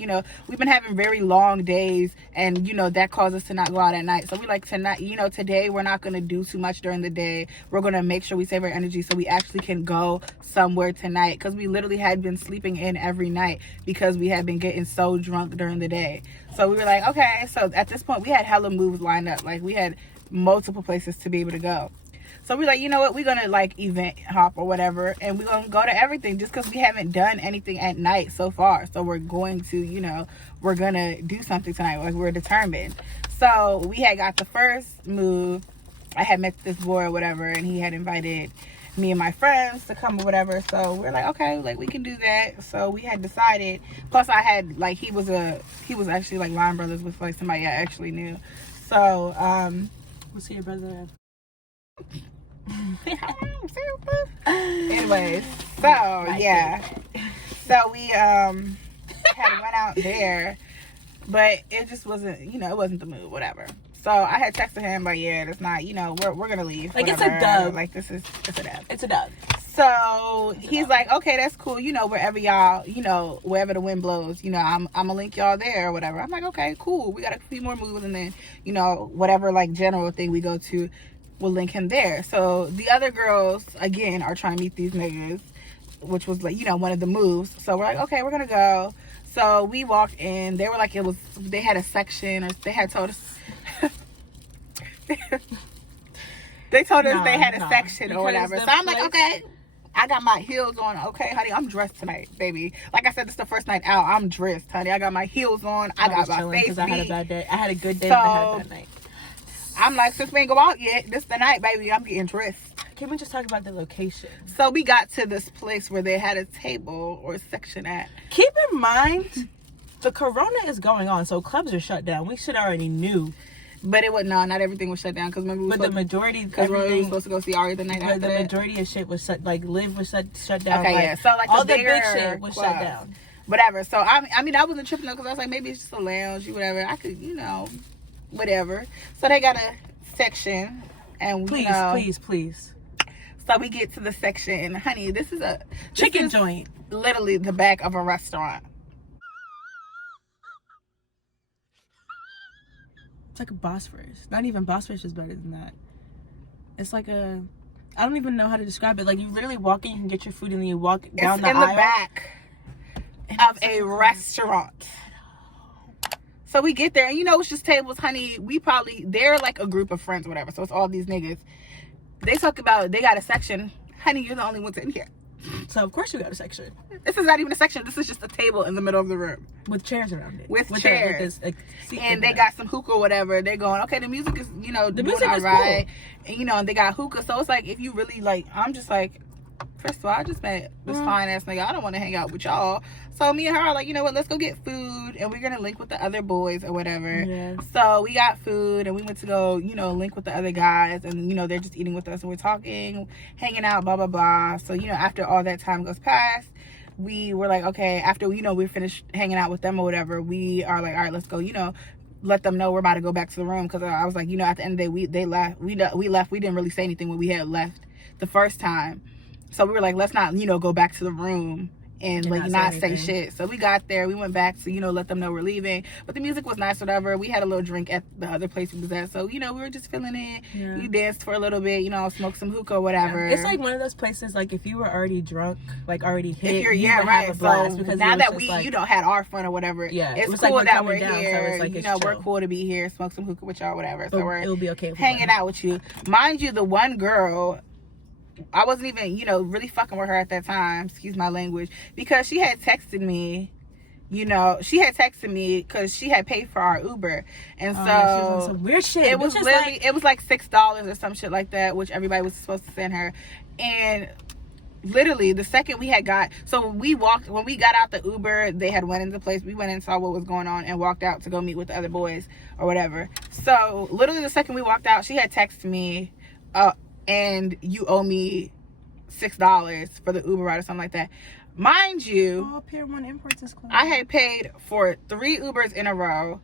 we've been having very long days, and that caused us to not go out at night. So we like tonight, today we're not going to do too much during the day. We're going to make sure we save our energy so we actually can go somewhere tonight, because we literally had been sleeping in every night because we had been getting so drunk during the day. So we were like, okay. So at this point we had hella moves lined up. Like, we had multiple places to be able to go. So we're like, you know what, we're gonna like event hop or whatever, and we're gonna go to everything, just because we haven't done anything at night so far. So we're going to, we're gonna do something tonight. Like, we're determined. So we had got the first move. I had met this boy or whatever, and he had invited me and my friends to come or whatever. So we're like, okay, like, we can do that. So we had decided, plus I had like, he was actually like line brothers with like somebody I actually knew. So was he your brother? Anyways, so yeah, so we had went out there, but it just wasn't, it wasn't the mood, whatever. So I had texted him, like, yeah, it's not, we're gonna leave, like, whatever. It's a dub, like, it's a dub, it's a dub. So he's like, okay, that's cool, wherever y'all, wherever the wind blows, I'm gonna link y'all there or whatever. I'm like, okay, cool, we got a few more moves, and then whatever like general thing we go to, we'll link him there. So the other girls again are trying to meet these niggas, which was like, one of the moves. So we're like, okay, we're gonna go. So we walked in. They were like, they had a section, or they had told us they told us they had a section or whatever. So I'm like, okay, I got my heels on. Okay, honey, I'm dressed tonight, baby. Like I said, this is the first night out. I'm dressed, honey. I got my heels on. I got my face beat. I had a bad day. I had a good day, but I had a bad night. I'm like, since we ain't go out yet, this the night, baby, I'm getting dressed. Can we just talk about the location? So we got to this place where they had a table or a section at. Keep in mind, the corona is going on, so clubs are shut down. We should already knew. But it was, not everything was shut down, because remember the majority, because we were supposed to go see Ari the night after the majority of shit was shut, like Live was shut down. Okay, yeah. So like all the big shit was shut down. Whatever. So I mean, I wasn't tripping though, because I was like, maybe it's just a lounge or whatever. I could, whatever. So they got a section, and please. So we get to the section, honey, this is a chicken joint. Literally the back of a restaurant. It's like a Bosphorus. Not even Bosphorus is better than that. It's like a, I don't even know how to describe it. Like, you literally walk in, you can get your food, and then you walk down the aisle. It's in the back of a restaurant. So we get there, and it's just tables, honey. They're like a group of friends or whatever. So it's all these niggas. They talk about, they got a section. Honey, you're the only ones in here. So of course you got a section. This is not even a section. This is just a table in the middle of the room with chairs around it. With chairs, and they got some hookah or whatever. They're going, okay, the music is the music is right, cool. And and they got hookah. So it's like, if you really like, I'm just like, first of all, I just met this fine ass nigga. I don't want to hang out with y'all. So me and her are like, you know what? Let's go get food, and we're gonna link with the other boys or whatever. Yes. So we got food, and we went to go, link with the other guys, and they're just eating with us, and we're talking, hanging out, blah blah blah. So after all that time goes past, we were like, okay, after we finished hanging out with them or whatever, we are like, all right, let's go. Let them know we're about to go back to the room, because I was like, at the end of the day, they left. We left. We didn't really say anything when we had left the first time. So we were like, let's not, go back to the room and like not say shit. So we got there, we went back to, let them know we're leaving. But the music was nice, whatever. We had a little drink at the other place we was at. So, we were just feeling it. Yeah. We danced for a little bit, smoked some hookah or whatever. Yeah. It's like one of those places, like, if you were already drunk, like already hit, have a blast. So because now that we, like, had our fun or whatever, it's cool that we're here. So it's like, we're cool to be here, smoke some hookah with y'all, whatever. So it'll be okay hanging out with you. Mind you, the one girl, I wasn't even, really fucking with her at that time, excuse my language, because she had texted me, because she had paid for our Uber. And so she was on some weird shit. It was literally, it was like $6 or some shit like that, which everybody was supposed to send her. And literally the second we had when we got out the Uber, they had went into place, we went and saw what was going on and walked out to go meet with the other boys or whatever. So literally the second we walked out, she had texted me, and you owe me $6 for the Uber ride or something like that. Mind you, Pier 1 Imports is closed. I had paid for 3 Ubers in a row,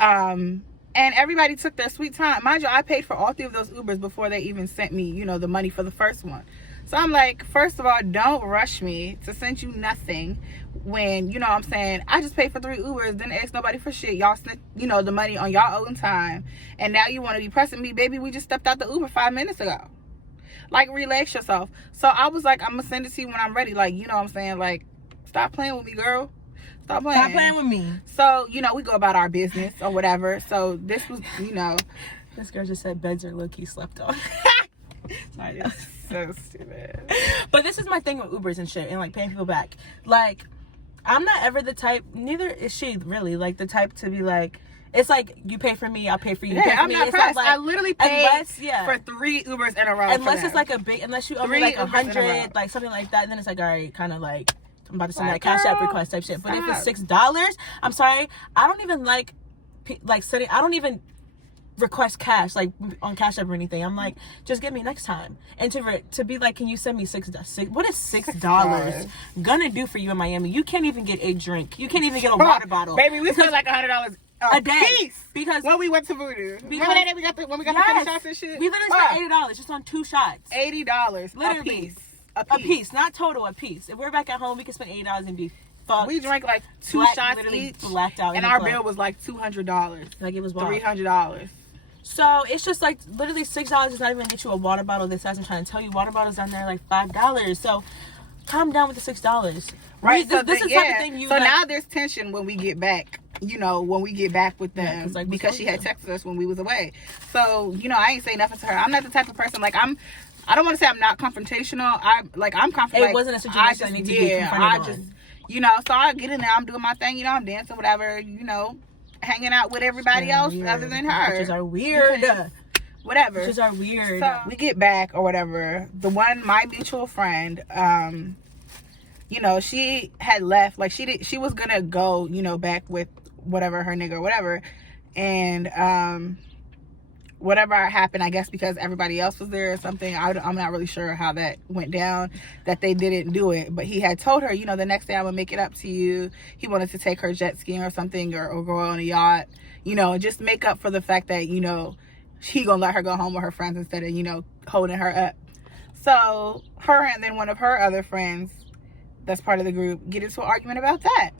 and everybody took their sweet time. Mind you, I paid for all 3 of those Ubers before they even sent me, the money for the first one. So I'm like, first of all, don't rush me to send you nothing when, I'm saying, I just paid for 3 Ubers, didn't ask nobody for shit. Y'all sent, the money on y'all own time, and now you want to be pressing me. Baby, we just stepped out the Uber 5 minutes ago. Like, relax yourself. So I was like, I'm gonna send it to you when I'm ready. Like, what I'm saying? Like, stop playing with me, girl. Stop playing. Stop playing with me. So, we go about our business or whatever. So this was, This girl just said beds are low-key slept on. Sorry, that's so stupid. But this is my thing with Ubers and shit and, like, paying people back. Like, I'm not ever the type, neither is she really, like, the type to be like, it's like, you pay for me, I'll pay for you. Yeah, I'm not pressed. Like, I literally paid for 3 Ubers in a row. Unless it's like a big, unless you owe me like 100, like something like that, and then it's like, all right, kind of like, I'm about to send that Cash App request type shit. But if it's $6, I'm sorry, I don't even like sending, I don't even request cash like on Cash App or anything. I'm like, just get me next time. And to be like, can you send me $6? What is $6 gonna do for you in Miami? You can't even get a drink. You can't even get a water bottle. Baby, we spent like $100 a day piece because when we went to Voodoo. Remember that day we got the 50 shots and shit? We literally spent $80 just on 2 shots. $80 literally a piece, not total, a piece. If we're back at home, we can spend $80 and be fucked. We drank like 2 shots each, blacked out, and our bill was like $200. Like, it was $300. So it's just like literally $6 is not even get you a water bottle. This I'm trying to tell you, water bottles down there like $5. So calm down with the $6. Right. So this is the thing you. So now there's tension when we get back. When we get back with them, because she had texted us when we was away. So I ain't say nothing to her. I'm not the type of person like I don't want to say I'm not confrontational. I'm confrontational. It wasn't a situation I need to be confronted on. So I get in there. I'm doing my thing. I'm dancing, whatever. Hanging out with everybody else other than her. Which is our weird. Whatever. Which is our weird. So we get back or whatever. My mutual friend, she had left. Like, she was gonna go, back with whatever her nigga or whatever, and whatever happened, I guess because everybody else was there or something. I'm not really sure how that went down, that they didn't do it. But he had told her, the next day I'm gonna make it up to you. He wanted to take her jet skiing or something, or go on a yacht, just make up for the fact that he gonna let her go home with her friends instead of holding her up. So her and then one of her other friends that's part of the group get into an argument about that.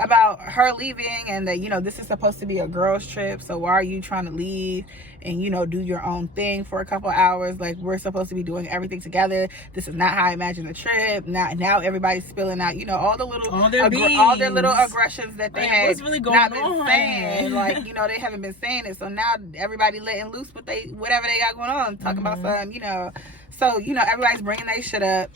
About her leaving and that, you know, this is supposed to be a girls trip, so why are you trying to leave and, you know, do your own thing for a couple hours? Like, we're supposed to be doing everything together. This is not how I imagine the trip. Now everybody's spilling out, you know, all their little aggressions that they had what's really going been saying. Like, you know, they haven't been saying it, so now everybody letting loose whatever they got going on, talking about something, you know. So, you know, everybody's bringing their shit up.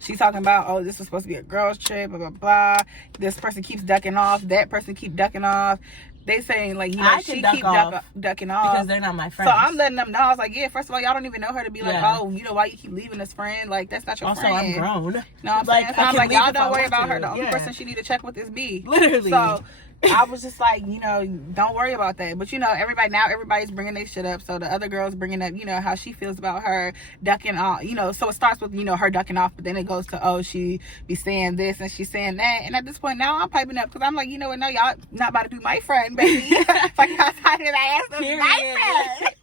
She's talking about, oh, this was supposed to be a girls trip, blah, blah, blah. This person keeps ducking off. That person keep ducking off. They saying, like, you know, she keep ducking off. Because they're not my friends. So I'm letting them know. I was like, yeah, first of all, y'all don't even know her to be like, oh, you know, why you keep leaving this friend? Like, that's not your friend. Also, I'm grown. You know what I'm saying? So I'm like, y'all don't worry about her. The only person she need to check with is B. Literally. So I was just like, you know, don't worry about that. But, you know, everybody's bringing their shit up. So the other girl's bringing up, you know, how she feels about her ducking off. You know, so it starts with, you know, her ducking off. But then it goes to, oh, she be saying this and she's saying that. And at this point now I'm piping up because I'm like, you know what? No, y'all not about to be my friend, baby. Like, y'all talking about ass of my friend.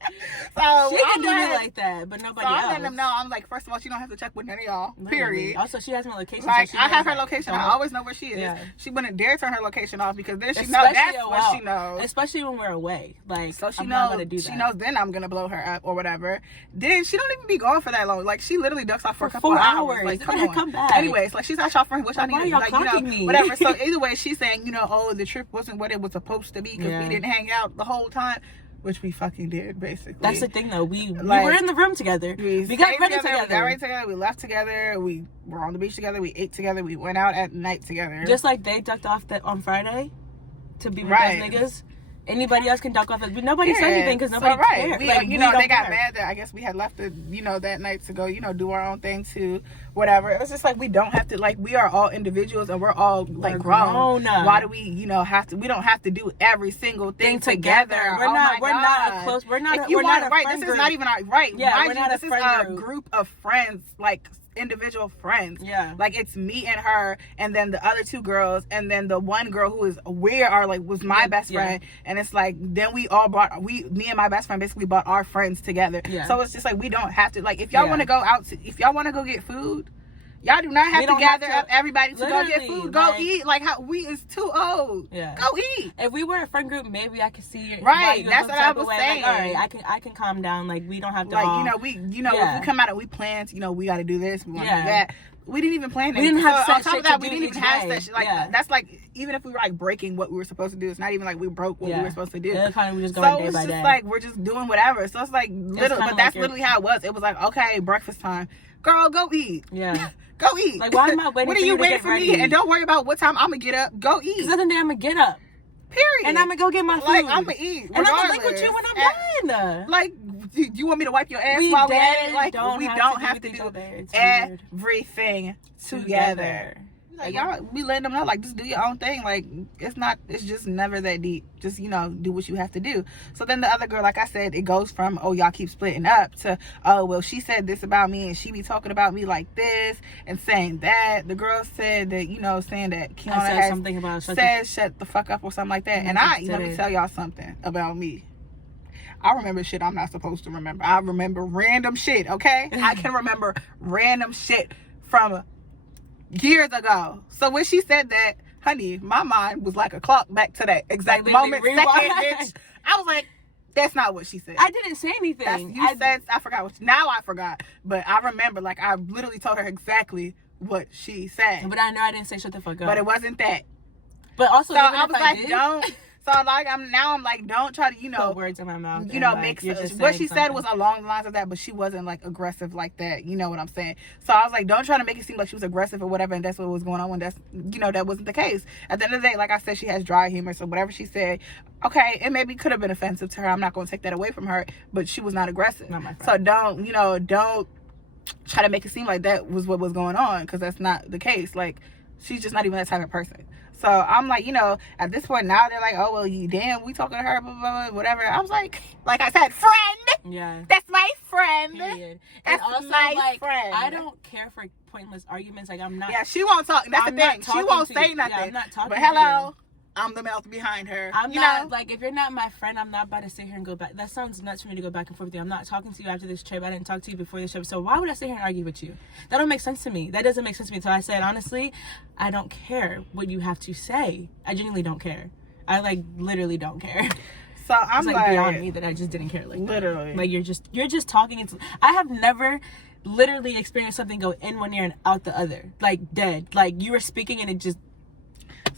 So she can do me like that, but nobody else. I'm letting them know. I'm like, first of all, she don't have to check with none of y'all. Period. Also, she has my location. Like, so I have her location. I always know where she is. Yeah. She wouldn't dare turn her location off because then she knows that's what she knows. Especially when we're away. Like, so she I'm knows. Not gonna do that. She knows then I'm gonna blow her up or whatever. Then she don't even be gone for that long. Like, she literally ducks off for a couple 4 hours. hours. Like, come back. Anyways, like, she's not y'all friend. Which I need. Why are y'all like, clocking you know, me? whatever. So either way, she's saying, you know, oh, the trip wasn't what it was supposed to be because we didn't hang out the whole time. Which we fucking did, basically. That's the thing, though. We were in the room together. We got ready together. We got ready together. We left together. We were on the beach together. We ate together. We went out at night together. Just like they ducked off on Friday to be with those niggas. Anybody else can duck off. But nobody said anything because nobody cared. We, like, you know, they got mad that I guess we had left it, you know, that night to go, you know, do our own thing too, whatever. It was just like, we don't have to, like, we are all individuals and we're all like grown. Why do we, you know, have to? We don't have to do every single thing together. We're not a close. We're not. We're not a friend This group. is not even our right. Yeah, we're not this is a group of friends, like individual friends. Yeah, like it's me and her and then the other two girls and then the one girl who was my best friend, and it's like then me and my best friend basically brought our friends together. So it's just like we don't have to, like, if y'all want to go out if y'all want to go get food, y'all do not have to gather up everybody to go get food. Go eat. Like, how we is too old. Yeah. Go eat. If we were a friend group, maybe I could see it. Right. That's what I was saying. Like, all right, I can calm down. Like, we don't have to. Like, if we come out and we plan, you know, we got to do this. We want to do that. We didn't even plan it. We didn't have on top of that, we didn't even have such like that's like, even if we were like breaking what we were supposed to do, it's not even like we broke what we were supposed to do. Yeah, kind of just going day by day. Just like we're just doing whatever. So it's like but that's literally how it was. It was like, okay, breakfast time. Girl, go eat. Yeah. Go eat. Like, why am I waiting? What are you waiting for me? And don't worry about what time I'm gonna get up. Go eat. Because other day I'm gonna get up. Period. And I'm gonna go get my food. Like, I'm gonna eat. And I'm gonna link with you when I'm done. Like, you want me to wipe your ass while we're at it? Like, we don't have to do everything together. Like, y'all, we letting them know, like, just do your own thing. Like, it's just never that deep. Just, you know, do what you have to do. So then the other girl, like I said, it goes from, oh, y'all keep splitting up, to, oh, well, she said this about me and she be talking about me like this and saying that. The girl said that, you know, saying that Kiana said something about shut the fuck up or something like that. And let me tell y'all something about me. I remember shit I'm not supposed to remember. I remember random shit, okay? I can remember random shit from years ago. So when she said that, honey, my mind was like a clock back to that exact moment, second, bitch. I was like, that's not what she said. I didn't say anything. I forgot now I forgot. But I remember, like, I literally told her exactly what she said. But I know I didn't say shut the fuck up. But it wasn't that. But also, so I was like, don't. So like I'm like, don't try to, you know, put words in my mouth. You know, mix what she said was along the lines of that, but she wasn't like aggressive like that. You know what I'm saying? So I was like, don't try to make it seem like she was aggressive or whatever, and that's what was going on when that's, you know, that wasn't the case. At the end of the day, like I said, she has dry humor, so whatever she said, okay, it maybe could have been offensive to her. I'm not going to take that away from her, but she was not aggressive. Not my friend. So don't try to make it seem like that was what was going on, because that's not the case. Like, she's just not even that type of person. So I'm like, you know, at this point now they're like, oh, well, you damn, we talking to her, blah, blah, blah, whatever. I was like I said, friend. Yeah. That's my friend. Period. That's and also, my like, friend. I don't care for pointless arguments. Like, I'm not. Yeah, she won't talk. That's the thing. She won't say nothing. Yeah, I'm not talking but hello. I'm the mouth behind her. I'm not, like, if you're not my friend, I'm not about to sit here and go back. That sounds nuts for me to go back and forth with you. I'm not talking to you after this trip. I didn't talk to you before this trip. So why would I sit here and argue with you? That don't make sense to me. That doesn't make sense to me. So I said, honestly, I don't care what you have to say. I genuinely don't care. I, like, literally don't care. So I'm it's, like, beyond me that I just didn't care. Like, literally. Like, you're just talking. Into, I have never literally experienced something go in one ear and out the other. Like, dead. Like, you were speaking and it just...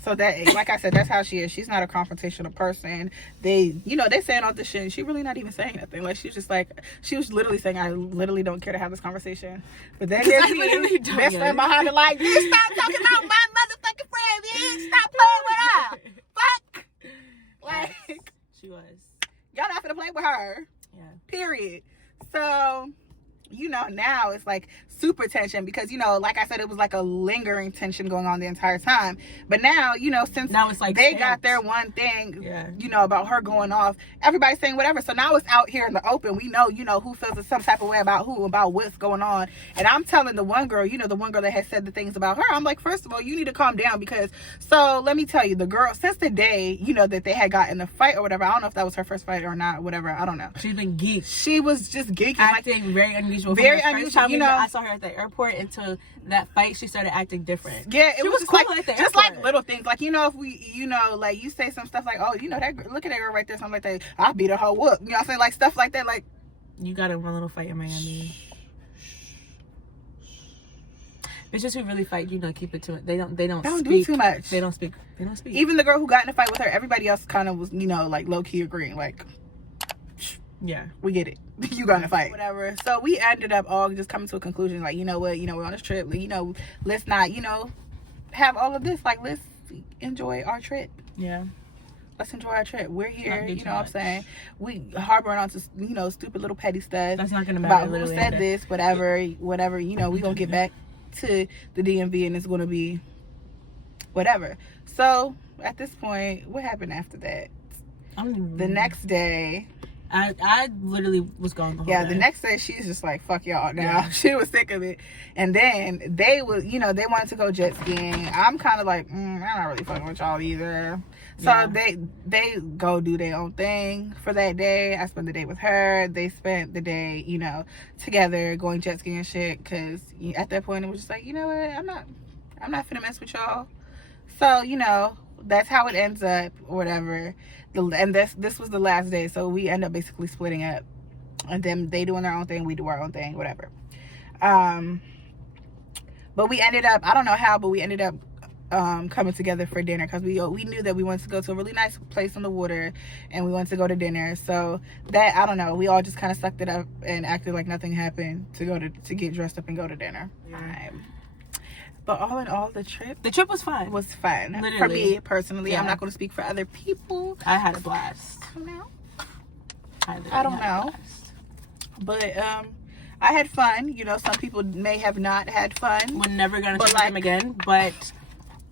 So that, like I said, that's how she is. She's not a confrontational person. They saying all this shit and she really not even saying nothing. Like, she's just like, she was literally saying, I literally don't care to have this conversation. But then there's me, best friend behind her, like, you stop talking about my motherfucking friend, bitch. Stop playing with her. Fuck. Like, she was. Y'all not gonna play with her. Yeah. Period. So, now it's like super tension because, like I said, it was like a lingering tension going on the entire time. But now, since now it's like they got their one thing, about her going off, everybody's saying whatever. So now it's out here in the open. We know, who feels some type of way about what's going on. And I'm telling the one girl, the one girl that has said the things about her, I'm like, first of all, you need to calm down because, so let me tell you, the girl, since the day, that they had got in the fight or whatever, I don't know if that was her first fight or not, whatever, I don't know. She's been geeked. She was just geeking. Acting very unusual. Very unusual, I saw her at the airport until that fight, she started acting different. Yeah, it was cool like, at the just airport. like little things. Like, if we, like you say some stuff like, oh, that look at that girl right there, something like that. I beat her whole whoop. You know what I'm saying? Like stuff like that. Like, you got in one little fight in Miami. Bitches who really fight, keep it to it. They don't do too much. They don't speak. Even the girl who got in a fight with her, everybody else kind of was, like low key agreeing. Like, yeah, we get it. You got in a fight. Whatever. So we ended up all just coming to a conclusion. Like, you know what? We're on this trip. Like, let's not, have all of this. Like, let's enjoy our trip. Yeah. Let's enjoy our trip. We're here. You know what I'm saying? We harboring on to, stupid little petty stuff. That's not going to matter. About who said this, whatever. We going to get back to the DMV and it's going to be whatever. So, at this point, what happened after that? The next day... I literally was going the whole day. The next day she's just like, fuck y'all now. Yeah. She was sick of it. And then they was, they wanted to go jet skiing. I'm kind of like, I'm not really fucking with y'all either. So they go do their own thing for that day. I spent the day with her. They spent the day, together going jet skiing and shit. Cause at that point it was just like, you know what? I'm not finna mess with y'all. So, that's how it ends up or whatever. And this was the last day, so we end up basically splitting up, and then they doing their own thing, we do our own thing, whatever. But we ended up, I don't know how, but we ended up coming together for dinner because we knew that we wanted to go to a really nice place on the water, and we wanted to go to dinner. So that, I don't know, we all just kind of sucked it up and acted like nothing happened to get dressed up and go to dinner. But all in all, the trip was fun. Literally. For me personally. Yeah. I'm not going to speak for other people. I had a blast. I don't know. I don't know. But I had fun. Some people may have not had fun. We're never going to trip with them again, but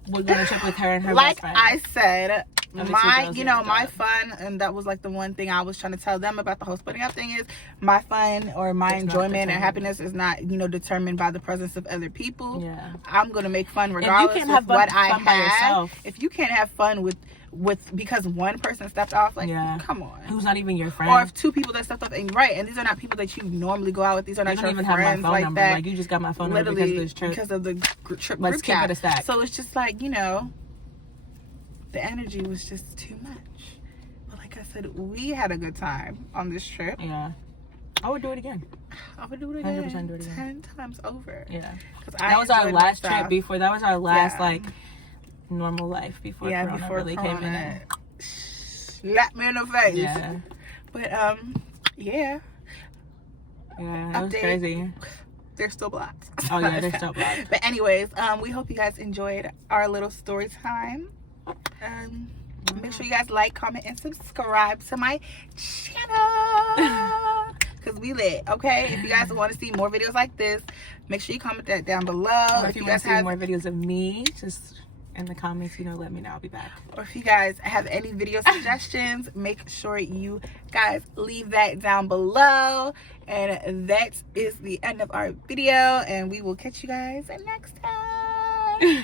we're going to trip with her and her like best friend. I said, my fun, and that was like the one thing I was trying to tell them about the whole splitting up thing is my fun or my enjoyment and happiness is not, determined by the presence of other people. Yeah. I'm going to make fun regardless of what I have. If you can't have fun with because one person stepped off, like, come on. Who's not even your friend. Or if two people that stepped off, and these are not people that you normally go out with. These are not your friends have my phone like number. that. Like, you just got my phone number because of this trip. Because of the trip Let's group keep chat. It a stack. So it's just like, the energy was just too much. But like I said, we had a good time on this trip. Yeah. I would do it again. I would do it again. 100% do it again. 10 times over. Yeah. That was our last trip before. That was our last, normal life before Corona really came in. Slap me in the face. Yeah. But, yeah. Yeah, that was crazy. They're still blocked. Oh, yeah, they're still blocked. But anyways, we hope you guys enjoyed our little story time. Make sure you guys like, comment, and subscribe to my channel. Because we lit, okay? If you guys want to see more videos like this, make sure you comment that down below. Or if you guys have more videos of me, just in the comments, let me know. I'll be back. Or if you guys have any video suggestions, make sure you guys leave that down below. And that is the end of our video, and we will catch you guys next time.